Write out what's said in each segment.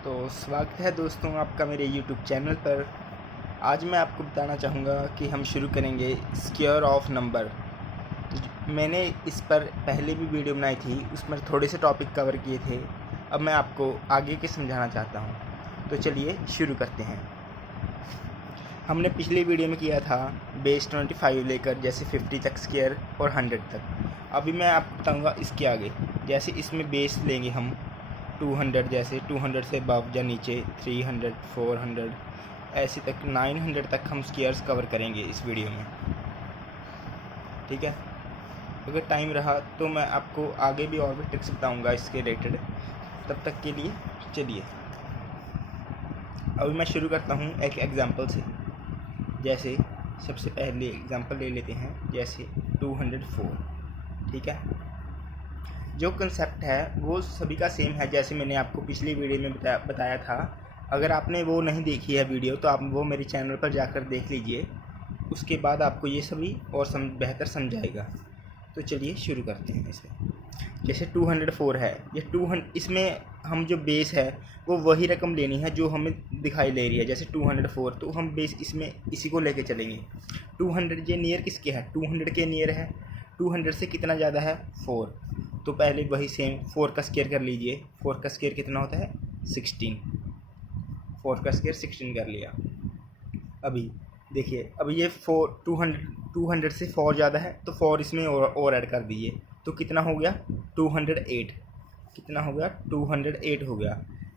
तो स्वागत है दोस्तों आपका मेरे YouTube चैनल पर। आज मैं आपको बताना चाहूँगा कि हम शुरू करेंगे स्क्वायर ऑफ नंबर। मैंने इस पर पहले भी वीडियो बनाई थी, उसमें थोड़े से टॉपिक कवर किए थे। अब मैं आपको आगे के समझाना चाहता हूँ, तो चलिए शुरू करते हैं। हमने पिछली वीडियो में किया था बेस 25 लेकर जैसे 50 तक स्क्वायर और 100 तक। अभी मैं आपको बताऊँगा इसके आगे, जैसे इसमें बेस लेंगे हम 200, जैसे 200 से अबव या नीचे 300, 400 ऐसे तक 900 तक हम स्क्वायर्स कवर करेंगे इस वीडियो में। ठीक है, अगर टाइम रहा तो मैं आपको आगे भी और भी ट्रिक्स बताऊंगा इसके रिलेटेड। तब तक के लिए चलिए अभी मैं शुरू करता हूं एक एग्जांपल से। जैसे सबसे पहले एग्जांपल ले लेते हैं, जैसे 204। ठीक है, जो कंसेप्ट है वो सभी का सेम है, जैसे मैंने आपको पिछली वीडियो में बताया था। अगर आपने वो नहीं देखी है वीडियो तो आप वो मेरे चैनल पर जाकर देख लीजिए, उसके बाद आपको ये सभी और बेहतर समझाएगा। तो चलिए शुरू करते हैं इसे। जैसे 204 है, ये 200, इसमें हम जो बेस है वो वही रकम लेनी है जो हमें दिखाई दे रही है। जैसे 204, तो हम बेस इसमें इसी को लेके चलेंगे। 200 ये नियर किसके है? 200 के नियर है। 200 से कितना ज़्यादा है? 4। तो पहले वही सेम 4 का स्क्वायर कर लीजिए। 4 का स्क्वायर कितना होता है? 16। 4 का स्क्वायर 16 कर लिया। अभी देखिए, अभी ये 200 से 4 ज़्यादा है, तो 4 इसमें और ऐड कर दीजिए। तो कितना हो गया? 208। कितना हो गया? 208 हो गया।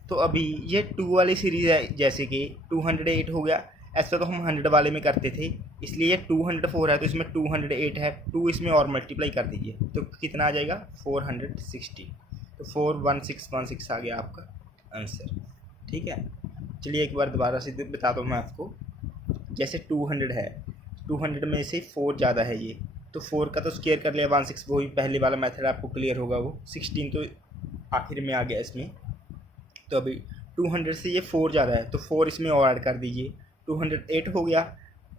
तो अभी ये 2 वाली सीरीज़ है, जैसे कि 208 हो गया। ऐसा तो हम 100 वाले में करते थे, इसलिए ये 204 है तो इसमें 208 है। 2 इसमें और मल्टीप्लाई कर दीजिए तो कितना आ जाएगा? 460। तो 41616 आ गया आपका आंसर। ठीक है, चलिए एक बार दोबारा से बताता हूँ मैं आपको। जैसे 200 है, 200 में से 4 ज़्यादा है ये, तो 4 का तो स्क्वायर कर लिया 16, वही पहले वाला मेथड आपको क्लियर होगा। वो 16 तो आखिर में आ गया इसमें। तो अभी 200 से ये 4 ज़्यादा है तो 4 इसमें और ऐड कर दीजिए, 208 हो गया।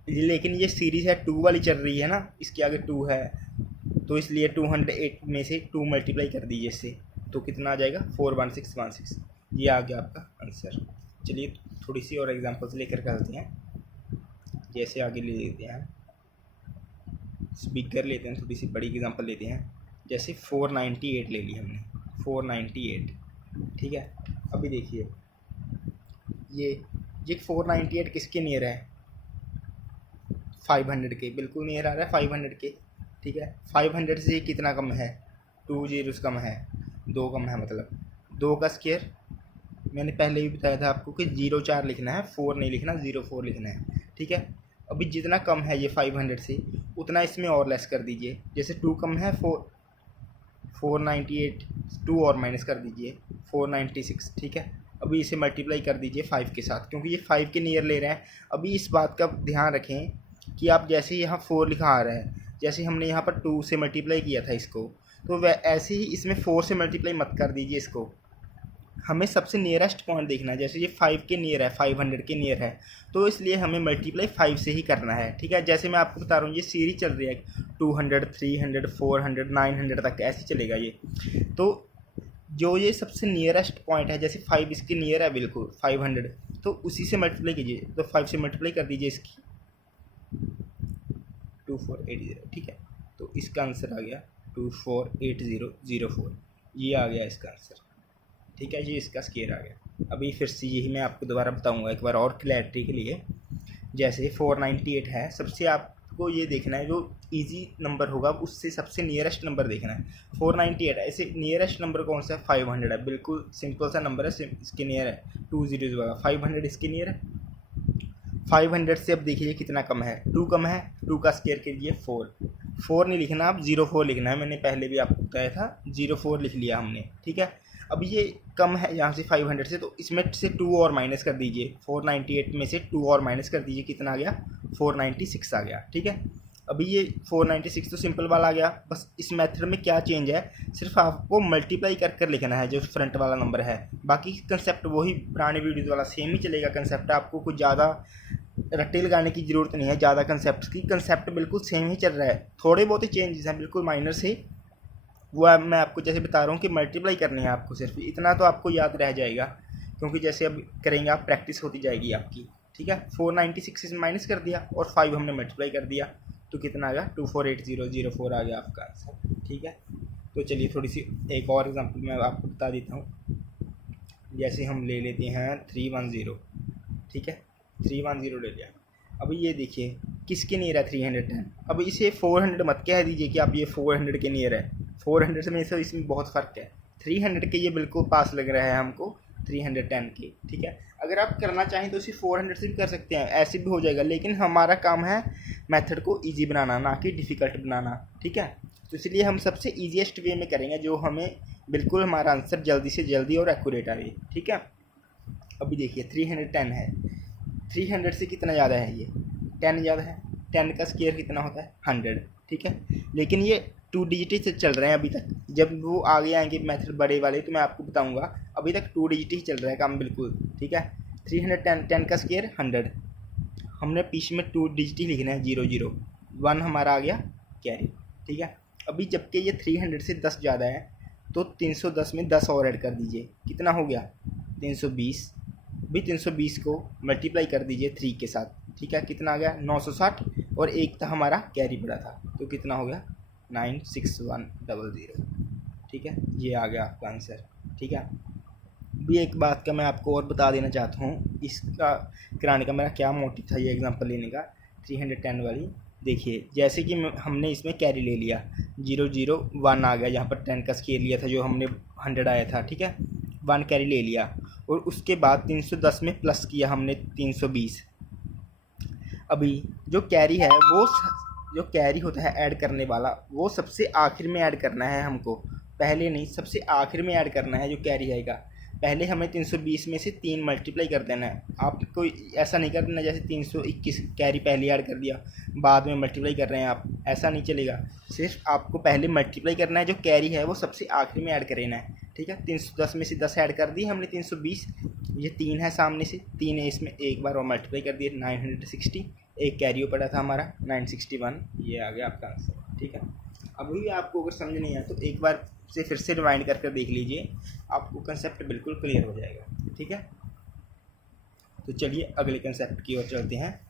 लेकिन ये सीरीज़ है 2 वाली चल रही है ना, इसके आगे 2 है, तो इसलिए 208 में से 2 मल्टीप्लाई कर दीजिए इससे, तो कितना आ जाएगा? 41616। ये आ गया आपका आंसर। चलिए थोड़ी सी और एग्जांपल्स लेकर करते हैं। जैसे आगे ले लेते हैं, स्पीकर लेते हैं, थोड़ी सी बड़ी एग्जांपल लेते हैं। जैसे 498 ले ली हमने, 498। ठीक है, अभी देखिए ये 498 किसके नियर है? 500 के, बिल्कुल नियर आ रहा है 500 के। ठीक है, 500 से कितना कम है? 2 जीरोस कम है, 2 कम है, मतलब 2 का स्क्वायर। मैंने पहले भी बताया था आपको कि 04 लिखना है, 4 नहीं लिखना, 04 लिखना है। ठीक है, अभी जितना कम है ये 500 से, उतना इसमें और लेस कर दीजिए। जैसे 2 कम है, 498, 2 और माइनस कर दीजिए, 496। ठीक है, अभी इसे मल्टीप्लाई कर दीजिए 5 के साथ, क्योंकि ये 5 के नियर ले रहे हैं। अभी इस बात का ध्यान रखें कि आप जैसे यहाँ 4 लिखा आ रहा है, जैसे हमने यहाँ पर 2 से मल्टीप्लाई किया था इसको, तो वह ऐसे ही इसमें 4 से मल्टीप्लाई मत कर दीजिए इसको। हमें सबसे नियरेस्ट पॉइंट देखना है। जैसे ये 5 के नियर है, 500 के नियर है, तो इसलिए हमें मल्टीप्लाई 5 से ही करना है। ठीक है, जैसे मैं आपको बता रहा हूँ ये सीरीज चल रही है 200, 300, 400, 900 तक ऐसे चलेगा ये। तो जो ये सबसे नियरेस्ट पॉइंट है, जैसे 5 इसके नियर है बिल्कुल 500, तो उसी से मल्टीप्लाई कीजिए। तो 5 से मल्टीप्लाई कर दीजिए इसकी 2480। ठीक है, तो इसका आंसर आ गया 248004। ये आ गया इसका आंसर। ठीक है, ये इसका स्क्वायर आ गया। अभी फिर से यही मैं आपको दोबारा बताऊंगा एक बार और क्लैरिटी के लिए। जैसे 498 है, सबसे आपको ये देखना है जो इजी नंबर होगा उससे सबसे नियरेस्ट नंबर देखना है। 498 है, ऐसे नियरेस्ट नंबर कौन सा है? 500 है, बिल्कुल सिंपल सा नंबर है, इसके नियर है 2 जीरोज़ होगा। 500 इसके नियर है। 500 से अब देखिए कितना कम है? 2 कम है, 2 का स्क्वायर कीजिए 4 नहीं लिखना, आप 04 लिखना है। मैंने पहले भी आपको बताया था, 04 लिख लिया हमने। ठीक है, अब ये कम है यहाँ से 500 से, तो इसमें से 2 और माइनस कर दीजिए। 498 में से 2 और माइनस कर दीजिए, कितना आ गया? 496 आ गया। ठीक है, अभी ये 496 तो सिंपल वाला आ गया। बस इस मेथड में क्या चेंज है, सिर्फ आपको मल्टीप्लाई कर कर लिखना है जो फ्रंट वाला नंबर है। बाकी कंसेप्ट वही पुराने वीडियोज़ वाला सेम ही चलेगा कंसेप्ट। आपको कुछ ज़्यादा रट्टे लगाने की ज़रूरत नहीं है ज़्यादा कंसेप्ट की, कंसेप्ट बिल्कुल सेम ही चल रहा है। थोड़े बहुत ही चेंजेस हैं, बिल्कुल माइनर से। वो मैं आपको जैसे बता रहा हूँ कि मल्टीप्लाई करनी है आपको, सिर्फ इतना तो आपको याद रह जाएगा क्योंकि जैसे अब करेंगे आप प्रैक्टिस होती जाएगी आपकी, ठीक है। 496 इसमें माइनस कर दिया और 5 हमने मल्टीप्लाई कर दिया, तो कितना आ गया 248,004 आ गया आपका आंसर, ठीक है। तो चलिए थोड़ी सी एक और एग्जांपल मैं आपको बता देता हूँ। जैसे हम ले लेते हैं 310, ठीक है, 310 ले लिया। अब ये देखिए किसके नियर है 310। अब इसे 400 मत कह दीजिए कि आप ये 400 के नियर है, 400 में से इसमें बहुत फ़र्क है। 300 के ये बिल्कुल पास लग रहा है हमको 310 के, ठीक है। अगर आप करना चाहें तो इसे 400 से भी कर सकते हैं, ऐसे भी हो जाएगा, लेकिन हमारा काम है मेथड को ईजी बनाना, ना कि डिफ़िकल्ट बनाना, ठीक है। तो इसलिए हम सबसे ईजीएस्ट वे में करेंगे जो हमें बिल्कुल हमारा आंसर जल्दी से जल्दी और एक्यूरेट आए, ठीक है। अभी देखिए 310 है, 300 से कितना ज़्यादा है, ये 10 ज़्यादा है। 10 का स्क्वायर कितना होता है 100, ठीक है। लेकिन ये 2 डिजिट से चल रहे हैं अभी तक, जब वो आगे आएंगे मेथड बड़े वाले तो मैं आपको बताऊंगा। अभी तक 2 डिजिट ही चल रहा है काम बिल्कुल, ठीक है। 310, 10 का स्क्वायर 100, हमने पीछे में 2 डिजिट ही लिखना है, 00, 1 हमारा आ गया कैरी, ठीक है। अभी जबकि ये 300 से 10 ज़्यादा है तो 310 में 10 और ऐड कर दीजिए, कितना हो गया 320। भी 320 को मल्टीप्लाई कर दीजिए 3 के साथ, ठीक है, कितना आ गया 960, और एक था हमारा कैरी पड़ा था, तो कितना हो गया 96100, ठीक है। ये आ गया आपका आंसर, ठीक है। भी एक बात का मैं आपको और बता देना चाहता हूँ, इसका कराने का मेरा क्या मोटिव था ये एग्जांपल लेने का 310 वाली। देखिए जैसे कि हमने इसमें कैरी ले लिया, 001 आ गया, यहाँ पर 10 का स्केयर लिया था जो हमने 100 आया था, ठीक है, 1 कैरी ले लिया, और उसके बाद 310 में प्लस किया हमने 320। अभी जो कैरी है वो जो कैरी होता है ऐड करने वाला, वो सबसे आखिर में ऐड करना है हमको, पहले नहीं, सबसे आखिर में ऐड करना है जो कैरी आएगा। पहले हमें 320 में से 3 मल्टीप्लाई कर देना है, आपको ऐसा नहीं करना जैसे 321 कैरी पहले ऐड कर दिया बाद में मल्टीप्लाई कर रहे हैं आप, ऐसा नहीं चलेगा। सिर्फ आपको पहले मल्टीप्लाई करना है, जो कैरी है वो सबसे आखिर में ऐड करना है, ठीक है। 310 में से 10 ऐड कर दी हमने 320, ये 3 है सामने से, 3 है इसमें, एक बार और मल्टीप्लाई कर दिए 960, एक कैरियो पड़ा था हमारा 961, ये आ गया आपका आंसर, ठीक है। अभी भी आपको अगर समझ नहीं आया तो एक बार से फिर से रिवाइंड करके देख लीजिए, आपको कंसेप्ट बिल्कुल क्लियर हो जाएगा, ठीक है। तो चलिए अगले कंसेप्ट की ओर चलते हैं।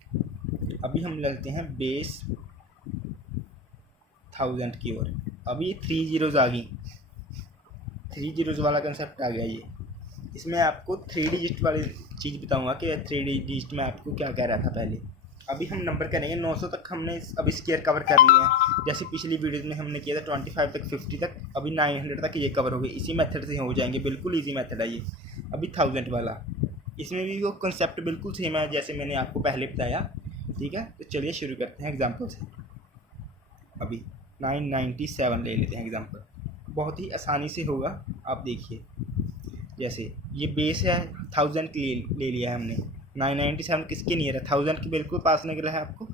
अभी हम लगते हैं बेस 1000 की ओर। अभी 3 जीरोज़ आ गई, 3 जीरोज़ वाला कंसेप्ट आ गया ये। इसमें आपको 3 डिजिट वाली चीज़ बताऊंगा कि 3 डिजिट में आपको क्या कह रहा था पहले। अभी हम नंबर करेंगे 900 तक, हमने अभी स्क्वायर कवर कर लिया है, जैसे पिछली वीडियो में हमने किया था 25 तक 50 तक, अभी 900 तक ये कवर हो गए, इसी मेथड से हो जाएंगे, बिल्कुल इजी मेथड है ये। अभी 1000 वाला, इसमें भी वो कंसेप्ट बिल्कुल सेम है जैसे मैंने आपको पहले बताया, ठीक है। तो चलिए शुरू करते हैं एग्जाम्पल से। अभी 997 ले लेते हैं एग्जाम्पल, बहुत ही आसानी से होगा, आप देखिए। जैसे ये बेस है 1000 के ले लिया है हमने, 997 किसके नियर है 1000 के बिल्कुल पास निकला है आपको।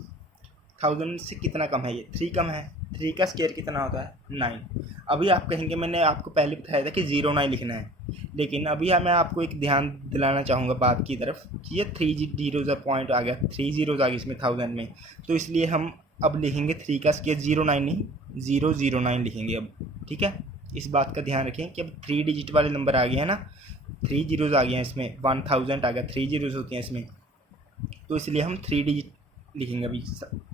1000 से कितना कम है, ये 3 कम है, 3 का स्क्वायर कितना होता है 9। अभी आप कहेंगे मैंने आपको पहले बताया था कि 09 लिखना है, लेकिन अभी मैं आपको एक ध्यान दिलाना चाहूँगा बात की तरफ कि ये 3 जीरोज़ पॉइंट आ गया, 3 जीरोज़ आ गई इसमें 1000 में, तो इसलिए हम अब लिखेंगे 3 का स्क्वायर 09 नहीं 009 लिखेंगे अब, ठीक है। इस बात का ध्यान रखें कि अब 3 डिजिट वाले नंबर आ गए हैं ना, 3 जीरोज़ आ गए हैं इसमें, 1000 आ गया, 3 जीरोज़ होते हैं इसमें, तो इसलिए हम 3 डिजिट लिखेंगे अभी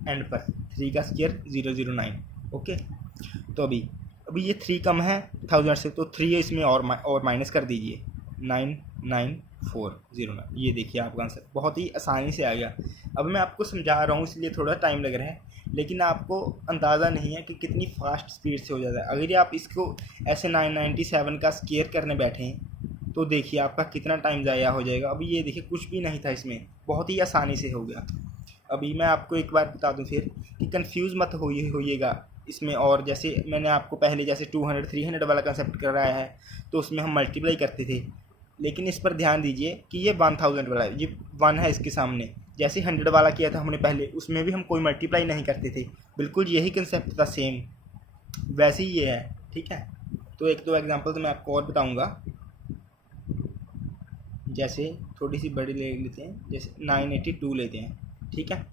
एंड पर, 3 का स्क्वायर 009, ओके। तो अभी ये 3 कम है 1000 से, तो 3 इसमें और माइनस कर दीजिए 99409, ये देखिए आपका आंसर बहुत ही आसानी से आ गया। अब मैं आपको समझा रहा हूँ इसलिए थोड़ा टाइम लग रहा है, लेकिन आपको अंदाज़ा नहीं है कि कितनी फास्ट स्पीड से हो जाता है। अगर आप इसको ऐसे 997 का स्क्वायर करने बैठें तो देखिए आपका कितना टाइम ज़ाया हो जाएगा। अभी ये देखिए कुछ भी नहीं था इसमें, बहुत ही आसानी से हो गया। अभी मैं आपको एक बार बता दूं फिर कि कंफ्यूज मत होइएगा इसमें, और जैसे मैंने आपको पहले जैसे 200 300 वाला कंसेप्ट कराया है तो उसमें हम मल्टीप्लाई करते थे, लेकिन इस पर ध्यान दीजिए कि ये 1000 वाला है, ये 1 है इसके सामने। जैसे 100 वाला किया था हमने पहले, उसमें भी हम कोई मल्टीप्लाई नहीं करते थे, बिल्कुल यही कंसेप्ट था सेम, वैसे ही ये है, ठीक है। तो एक दो एग्जाम्पल तो मैं आपको और बताऊँगा, जैसे थोड़ी सी बड़ी ले लेते हैं, जैसे 982 लेते हैं, ठीक है।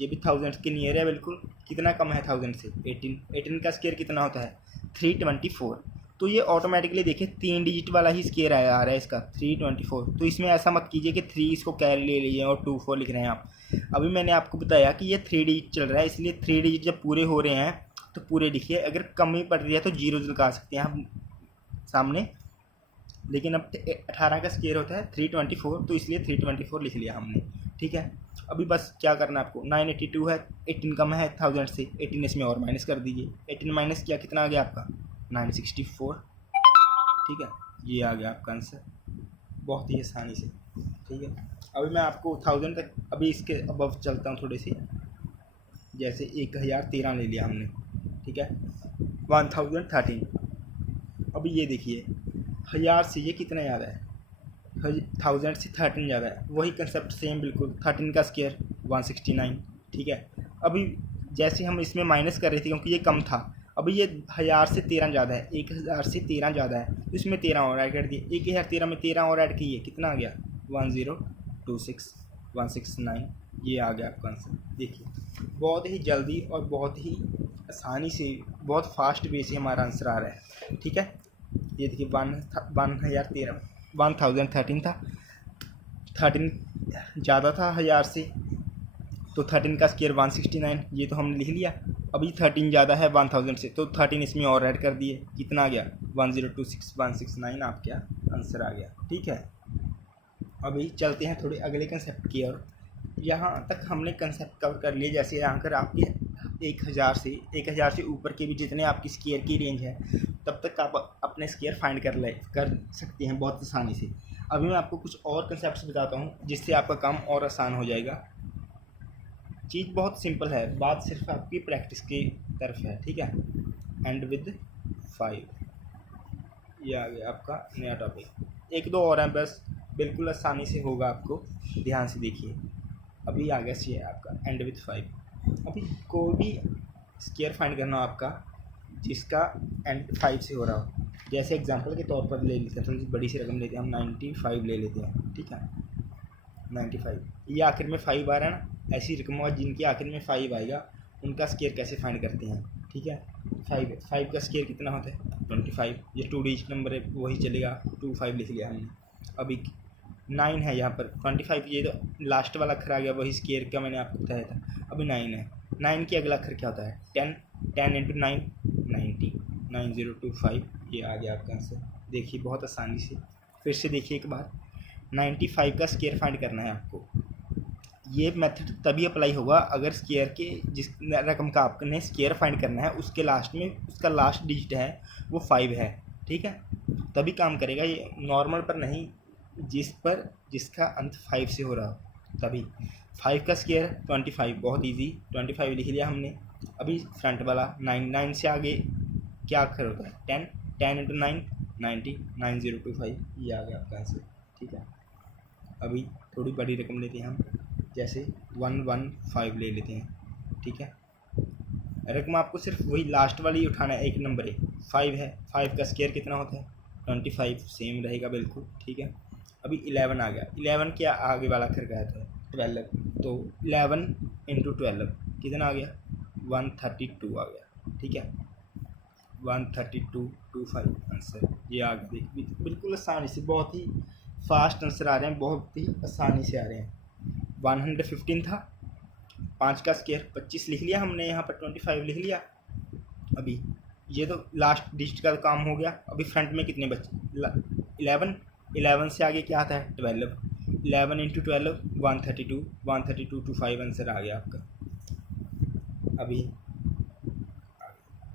ये भी 1000 के नियर है बिल्कुल, कितना कम है 1000 से 18 का स्क्वायर कितना होता है 324, तो ये ऑटोमेटिकली देखिए 3 डिजिट वाला ही स्केयर आ रहा है इसका 324। तो इसमें ऐसा मत कीजिए कि 3 इसको कैरी ले लीजिए और 24 लिख रहे हैं आप। अभी मैंने आपको बताया कि ये 3 डिजिट चल रहा है, इसलिए 3 डिजिट जब पूरे हो रहे हैं तो पूरे लिखिए। अगर कमी पड़ रही है तो जीरो लगा सकते हैं हम सामने, लेकिन अब 18 का स्केयर होता है 324, तो इसलिए 324 लिख लिया हमने। ठीक है, अभी बस क्या करना है आपको, 982 है, 18 कम है 1000 से, 18 इसमें और माइनस कर दीजिए। 18 माइनस किया कितना आ गया आपका 964। ठीक है, ये आ गया आपका आंसर बहुत ही आसानी से। ठीक है, अभी मैं आपको 1000 तक, अभी इसके अबव चलता हूँ थोड़े से। जैसे 1013 ले लिया हमने, ठीक है, 1013। अभी ये देखिए 1000 से ये कितना ज़्यादा है, 1000 से 13 ज़्यादा है, वही कंसेप्ट सेम बिल्कुल। 13 का स्केयर 169। ठीक है, अभी जैसे हम इसमें माइनस कर रहे थे क्योंकि ये कम था, अभी ये 1000 से 13 ज़्यादा है, 1000 से 13 ज़्यादा है, तो इसमें 13 और ऐड कर दिए। 1013 में 13 और ऐड कीजिए, कितना आ गया 1026 169। ये आ गया आपका आंसर। देखिए बहुत ही जल्दी और बहुत ही आसानी से, बहुत फास्ट वे से हमारा आंसर आ रहा है। ठीक है, ये देखिए 1013 था, 13 ज़्यादा था 1000 से, तो 13 का स्केयर 169, ये तो हमने लिख लिया। अभी 13 ज़्यादा है 1000 से, तो 13 इसमें और ऐड कर दिए, कितना आ गया 1026169, आपका आंसर आ गया। ठीक है, अभी चलते हैं थोड़े अगले कंसेप्ट की ओर। यहाँ तक हमने कंसेप्ट कवर कर लिए। जैसे यहाँ कर आपके 1000 से ऊपर के भी जितने आपकी स्केयर की रेंज है, तब तक आप अपने स्केयर फाइंड कर सकते हैं बहुत आसानी से। अभी मैं आपको कुछ और कंसेप्ट्स बताता हूँ जिससे आपका काम और आसान हो जाएगा। चीज़ बहुत सिंपल है, बात सिर्फ आपकी प्रैक्टिस की तरफ है। ठीक है, एंड विद 5, ये आ गया आपका नया टॉपिक। एक दो और हैं बस, बिल्कुल आसानी से होगा, आपको ध्यान से देखिए। अभी आ गया सी है आपका एंड विद 5। अभी कोई भी स्केयर फाइंड करना हो आपका जिसका एंड 5 से हो रहा हो, जैसे एग्जांपल के तौर पर ले लेते हैं, थोड़ी सी बड़ी सी रकम लेते हैं हम, 95 ले लेते हैं। ठीक है, 95, ये आखिर में 5 आ रहा है ना, ऐसी रकम होगा जिनकी आखिर में 5 आएगा, उनका स्केयर कैसे फाइंड करते हैं। ठीक है, 5 का स्केयर कितना होता है 25, ये 2 डिजिट नंबर है वही चलेगा, 25 लिख लिया हमने। अभी 9 है यहाँ पर, 25 ये तो लास्ट वाला अक्षर आ गया, वही स्केयर का मैंने आपको बताया था। अभी 9 है, 9 की अगला अक्षर क्या होता है 10, 10 × 9 90, 9025, ये आ गया आपका आंसर। देखिए बहुत आसानी से, फिर से देखिए एक बार, 95 का स्केयर फाइंड करना है आपको। ये मेथड तभी अप्लाई होगा अगर स्केयर के जिस रकम का आपने स्केयर फाइंड करना है उसके लास्ट में उसका लास्ट डिजिट है वो 5 है। ठीक है, तभी काम करेगा ये, नॉर्मल पर नहीं, जिसका अंत 5 से हो रहा हो तभी। 5 का स्केयर 25, बहुत इजी, 25 लिख लिया हमने। अभी फ्रंट वाला 9 से आगे क्या अक्षर होता है 10 × 9 90, 9025, ये आ गया आपका आंसर। ठीक है, अभी थोड़ी बड़ी रकम लेते हैं हम, जैसे 115 ले लेते हैं। ठीक है, रकम आपको सिर्फ वही लास्ट वाली उठाना है, एक नंबर है 5 है, 5 का स्केयर कितना होता है 25, सेम रहेगा बिल्कुल। ठीक है, अभी 11 आ गया, 11 क्या आगे वाला अक्षर क्या था 12, तो 11 × 12 कितना आ गया 132 आ गया। ठीक है, 13225 आंसर, ये आ गया। बिल्कुल आसानी से, बहुत ही फास्ट आंसर आ रहे हैं, बहुत ही आसानी से आ रहे हैं। 115 था, 5 का स्केयर 25 लिख लिया हमने, यहाँ पर 25 लिख लिया। अभी ये तो लास्ट डिजिट का काम हो गया। अभी फ्रंट में कितने बचे 11 से आगे क्या आता है 12, 11 × 12 132, 13225 आंसर आ गया आपका। अभी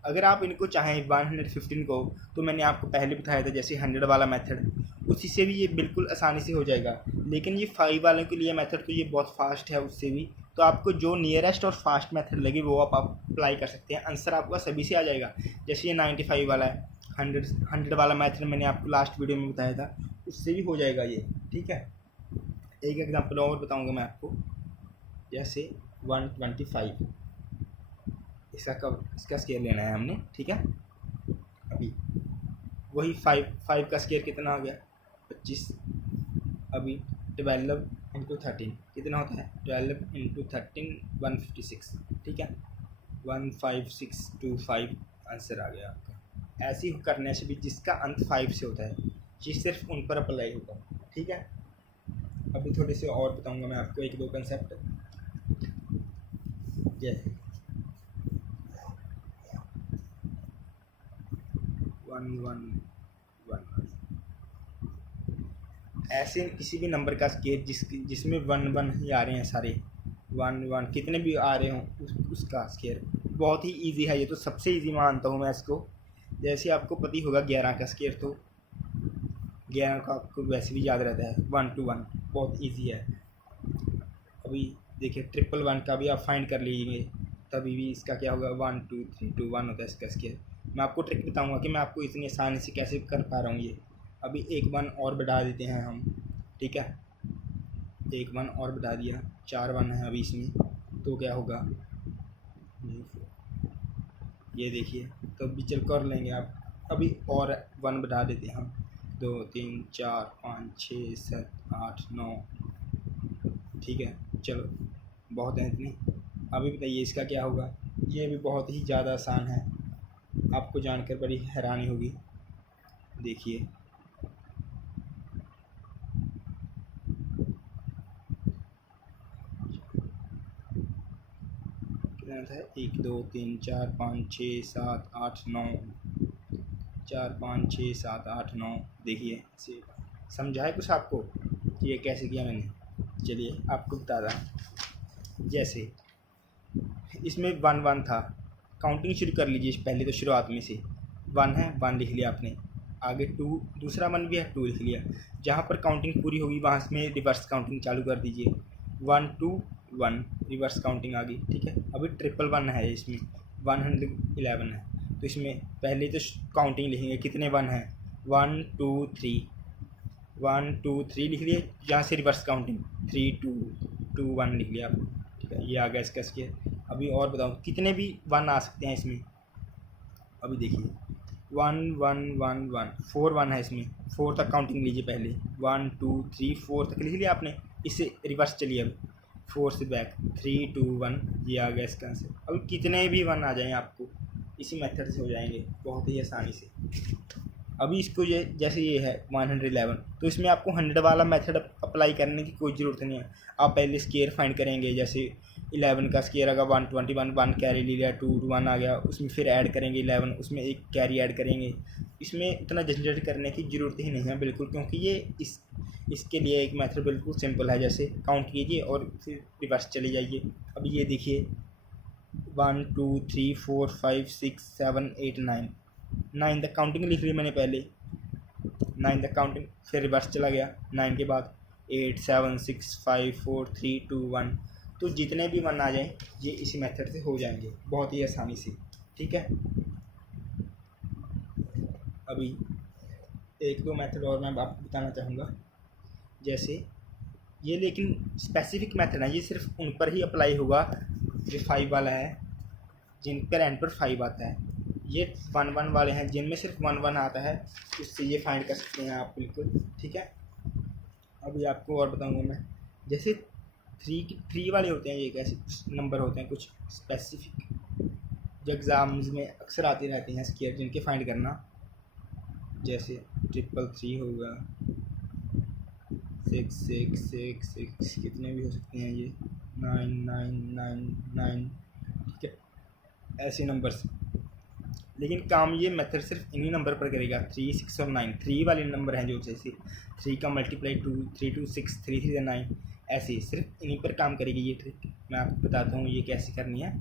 अगर आप इनको चाहें 115 को, तो मैंने आपको पहले बताया था जैसे 100 वाला मेथड, उसी से भी ये बिल्कुल आसानी से हो जाएगा। लेकिन ये 5 वालों के लिए मेथड तो ये बहुत फास्ट है उससे भी, तो आपको जो नियरेस्ट और फास्ट मेथड लगे वो आप अप्लाई कर सकते हैं, आंसर आपका सभी से आ जाएगा। जैसे ये 95 वाला है, 100 वाला मेथड मैंने आपको लास्ट वीडियो में बताया था, उससे भी हो जाएगा ये। ठीक है, एक एग्जाम्पल और बताऊँगा मैं आपको, जैसे 125, इसका स्केयर लेना है हमने। ठीक है, अभी वही 5 का स्केयर कितना आ गया 25। अभी 12 × 13 कितना होता है 12 × 13 156। ठीक है, 15625 आंसर आ गया आपका ऐसी करने से भी जिसका अंत 5 से होता है, ये सिर्फ उन पर अप्लाई होगा। ठीक है, अभी थोड़े से और बताऊंगा मैं आपको एक दो कंसेप्ट। जैसे 1 1 1, ऐसे किसी भी नंबर का स्केयर जिसमें 1 1 ही आ रहे हैं, सारे 1 1 कितने भी आ रहे हों उसका स्केयर बहुत ही इजी है। ये तो सबसे इजी मानता हूँ मैं इसको। जैसे आपको पता ही होगा 11 का स्केयर, तो 11 का आपको वैसे भी याद रहता है, 1 to 1 बहुत इजी है। अभी देखिए 1 का भी आप फाइंड कर लीजिए, तभी भी इसका क्या होगा 1 2 3 2 1 होता है इसका स्केयर। मैं आपको ट्रिक बताऊंगा कि मैं आपको इतनी आसानी से कैसे कर पा रहा हूँ ये। अभी एक 1 और बढ़ा देते हैं हम, ठीक है, एक 1 और बढ़ा दिया, 4 1 है अभी इसमें, तो क्या होगा ये देखिए, तो अभी चल कर लेंगे आप। अभी और 1 बढ़ा देते हैं हम, 2 3 4 5 6 7 8 9, ठीक है, चलो बहुत है इतनी। अभी बताइए इसका क्या होगा। ये भी बहुत ही ज़्यादा आसान है, आपको जानकर बड़ी हैरानी होगी। देखिए कितना था, 1 2 3 4 5 6 7 8 9, 4 5 6 7 8 9। देखिए इसे समझाए कुछ आपको कि ये कैसे किया मैंने, चलिए आपको बता रहा। जैसे इसमें 1 1 था, काउंटिंग शुरू कर लीजिए पहले तो शुरुआत में से। 1 है, 1 लिख लिया आपने, आगे 2, दूसरा 1 भी है, 2 लिख लिया। जहाँ पर काउंटिंग पूरी होगी वहाँ से रिवर्स काउंटिंग चालू कर दीजिए, 1 2 1 रिवर्स काउंटिंग आ गई। ठीक है, अभी 1 है, इसमें 111 है, तो इसमें पहले तो काउंटिंग लिखेंगे कितने 1 हैं, 1 2 3, 1 2 3 लिख लिए। यहाँ से रिवर्स काउंटिंग 3 2 2 1 लिख लिया आपने। ठीक है, ये आ गया इसका स्केयर। अभी और बताऊँ कितने भी 1 आ सकते हैं इसमें। अभी देखिए 1 1 1 1, 4 1 है इसमें, 4 तक काउंटिंग लीजिए पहले, 1 2 3 4 तक लिख लिया आपने। इससे रिवर्स चलिए, अब 4 से बैक 3 2 1, ये आ गया इसका आंसर। अब कितने भी 1 आ जाएँ आपको इसी मेथड से हो जाएंगे बहुत ही आसानी से। अभी इसको ये जैसे ये है 111, तो इसमें आपको 100 वाला मेथड अप्लाई करने की कोई ज़रूरत नहीं है। आप पहले स्केयर फाइंड करेंगे, जैसे 11 का स्केयर आएगा 121, 1 कैरी ले लिया, 2 1 आ गया, उसमें फिर ऐड करेंगे 11, उसमें एक कैरी ऐड करेंगे। इसमें इतना झंझट करने की ज़रूरत ही नहीं है बिल्कुल, क्योंकि ये इसके लिए एक मेथड बिल्कुल सिंपल है। जैसे काउंट कीजिए और फिर रिवर्स चले जाइए। अब ये देखिए 1 2 3 4 5 6 7 8 9, 9 तक काउंटिंग लिख ली मैंने पहले, 9 तक काउंटिंग, फिर रिवर्स चला गया 9 के बाद 8 7 6 5 4 3 2 1। तो जितने भी 1 आ जाएं ये इसी मेथड से हो जाएंगे बहुत ही आसानी से। ठीक है, अभी एक दो मेथड और मैं आपको बताना चाहूँगा। जैसे ये लेकिन स्पेसिफिक मेथड है, ये सिर्फ उन पर ही अप्लाई होगा जो 5 वाला है, जिन पर एंड पर 5 आता है। ये 1 1 वाले हैं जिनमें सिर्फ 1 1 आता है, उससे ये फाइंड कर सकते हैं आप बिल्कुल। ठीक है, अभी आपको और बताऊंगा मैं। जैसे 3 वाले होते हैं, ये कैसे नंबर होते हैं कुछ स्पेसिफिक जो एग्ज़ाम्स में अक्सर आते रहते हैं स्केयर, जिनके फाइंड करना। जैसे 333 होगा, 6 6 6 6, कितने भी हो सकते हैं ये, 9 9 9 9। ठीक है, ऐसे नंबर्स, लेकिन काम ये मेथड सिर्फ इन्हीं नंबर पर करेगा, 3 6 और 9। 3 वाले नंबर हैं जो, जैसे 3 का मल्टीप्लाई 2, 3 2 6, 3 3 9, ऐसे सिर्फ इन्हीं पर काम करेगी ये ट्रिक। मैं आपको बताता हूँ ये कैसे करनी है।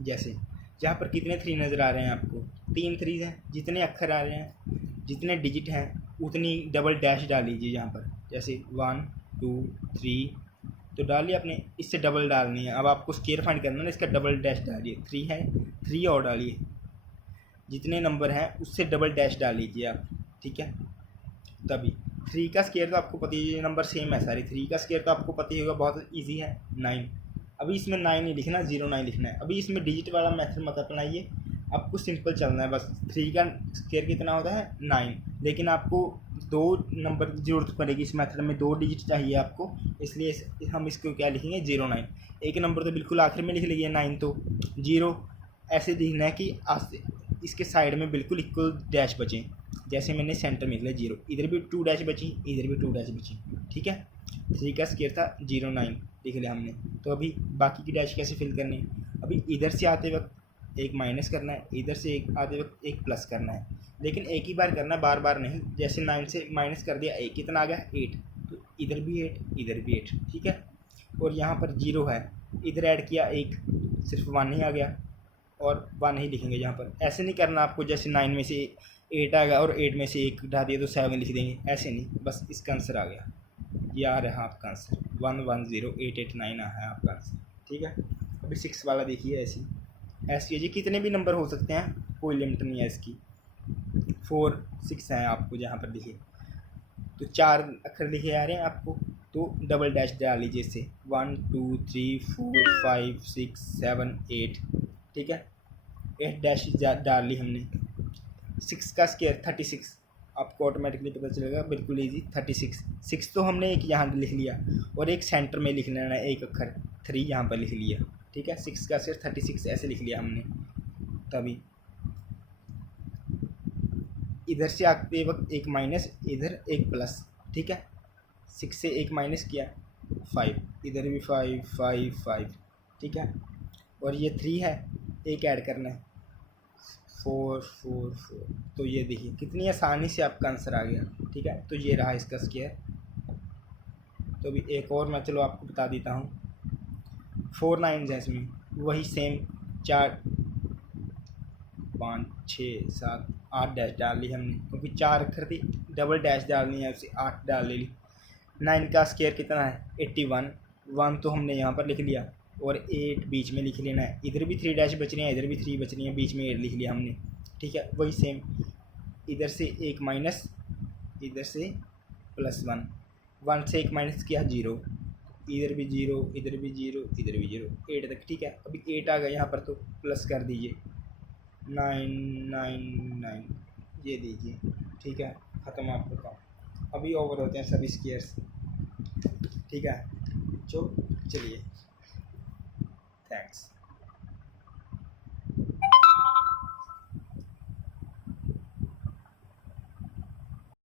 जैसे जहाँ पर कितने 3 नज़र आ रहे हैं आपको, 3 3 हैं, जितने अक्षर आ रहे हैं, जितने डिजिट हैं, उतनी डबल डैश डाल लीजिए यहाँ पर। जैसे 1 2 3 तो डालिए आपने, इससे डबल डालनी है। अब आपको स्केयर फाइंड करना है, इसका डबल डैश डालिए। 3 है, 3 और डालिए, जितने नंबर हैं उससे डबल डैश डाल लीजिए आप। ठीक है, तभी 3 का स्केयर तो आपको पता ही है, नंबर सेम है सारे। 3 का स्केयर तो आपको पता ही होगा, बहुत इजी है, 9। अभी इसमें 9 नहीं लिखना, 09 लिखना है। अभी इसमें डिजिट वाला मेथड मत अपनाइए, आपको सिंपल चलना है बस। 3 का स्केयर कितना होता है 9, लेकिन आपको 2 नंबर की ज़रूरत पड़ेगी इस मेथड में, 2 डिजिट चाहिए आपको, इसलिए हम इसको क्या लिखेंगे 09। एक नंबर तो बिल्कुल आखिर में लिख लीजिए 9, तो 0 ऐसे लिखना है कि इसके साइड में बिल्कुल इक्वल डैश बचें। जैसे मैंने सेंटर में लिखा 0, इधर भी 2 डैश बची, इधर भी 2 डैश बची, ठीक है। 3 का स्क्वायर था 09 लिख लिया हमने। तो अभी बाकी की डैश कैसे फिल करनी है? अभी इधर से आते वक्त एक माइनस करना है, इधर से एक आते वक्त एक प्लस करना है, लेकिन एक ही बार करना है, बार बार नहीं। जैसे 9 से माइनस कर दिया 1, कितना आ गया 8, तो इधर भी 8, इधर भी 8, ठीक है। और यहाँ पर 0 है, इधर ऐड किया 1, सिर्फ 1 ही आ गया, और 1 ही लिखेंगे यहाँ पर। ऐसे नहीं करना आपको जैसे 9 में से 8 आ गया और 8 में से 1 उठा दिया तो 7 लिख देंगे, ऐसे नहीं। बस इसका आंसर आ गया, ये आ रहा है आपका आंसर 110889 है आपका आंसर, ठीक है। अभी 6 वाला देखिए। ऐसी है जी, कितने भी नंबर हो सकते हैं, कोई लिमिट नहीं है इसकी। 4 6 हैं आपको जहाँ पर लिखे, तो 4 अक्षर लिखे आ रहे हैं आपको, तो डबल डैश डाल लीजिए इससे। 1 2 3 4 5 6 7 8, ठीक है। 8 डैश डाल ली हमने। 6 का स्क्वायर 36, आपको ऑटोमेटिकली पता चलेगा, बिल्कुल इजी। 36 6 तो हमने एक यहाँ लिख लिया और एक सेंटर में लिख लेना है, एक अक्षर 3 यहाँ पर लिख लिया, ठीक है। 6 का स्क्वायर 36 ऐसे लिख लिया हमने। तभी इधर से आते वक्त एक माइनस, इधर एक प्लस, ठीक है। 6 से एक माइनस किया 5, इधर भी 5 5 5, ठीक है। और ये 3 है, एक ऐड करना है 4 4 4। तो ये देखिए कितनी आसानी से आपका आंसर आ गया, ठीक है। तो ये रहा इसका स्क्वायर। तो अभी एक और मैं चलो आपको बता देता हूँ। 4 9 है इसमें, वही सेम 4 5 6 7 8 डैश डाल ली हमने, क्योंकि 4 अक्षर थी, डबल डैश डालनी है उसे 8 डाल ली। 9 का स्क्वायर कितना है 81, 1 तो हमने यहाँ पर लिख लिया और 8 बीच में लिख लेना है। इधर भी 3 डैश बच रही हैं, इधर भी 3 बच रही हैं, बीच में 8 लिख लिया हमने, ठीक है। वही सेम, इधर से एक माइनस, इधर से +1, 1 से एक माइनस किया 0, इधर भी 0, इधर भी 0, इधर भी 0, 8 तक, ठीक है। अभी 8 आ गया यहाँ पर, तो प्लस कर दीजिए 999, ये दीजिए, ठीक है। ख़त्म आपका काम। अभी ओवर होते हैं सभी स्क्वायर्स, ठीक है। चलिए, थैंक्स।